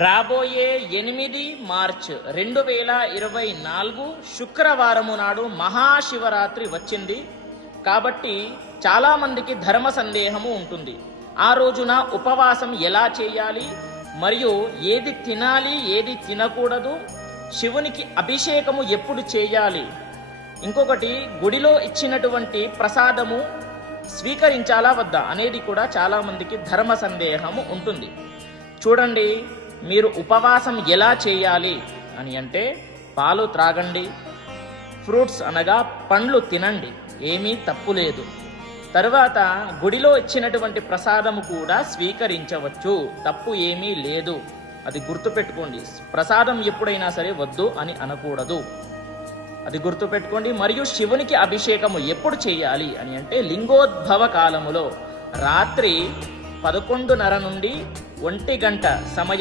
రాబోయే 8 మార్చ్ 2024 శుక్రవారము నాడు మహాశివరాత్రి వచ్చింది. కాబట్టి చాలామందికి ధర్మ సందేహము ఉంటుంది. ఆ రోజున ఉపవాసం ఎలా చేయాలి, మరియు ఏది తినాలి ఏది తినకూడదు, శివునికి అభిషేకము ఎప్పుడు చేయాలి, ఇంకొకటి గుడిలో ఇచ్చినటువంటి ప్రసాదము స్వీకరించాలా వద్దా అనేది కూడా చాలామందికి ధర్మ సందేహము ఉంటుంది. చూడండి, మీరు ఉపవాసం ఎలా చేయాలి అని అంటే పాలు త్రాగండి, ఫ్రూట్స్ అనగా పండ్లు తినండి, ఏమీ తప్పు లేదు. తరువాత గుడిలో ఇచ్చినటువంటి ప్రసాదము కూడా స్వీకరించవచ్చు, తప్పు ఏమీ లేదు. అది గుర్తుపెట్టుకోండి. ప్రసాదం ఎప్పుడైనా సరే వద్దు అని అనకూడదు, అది గుర్తుపెట్టుకోండి. మరియు శివునికి అభిషేకము ఎప్పుడు చేయాలి అని అంటే లింగోద్భవ కాలములో రాత్రి 11:30 నుండి 1 గంట సమయం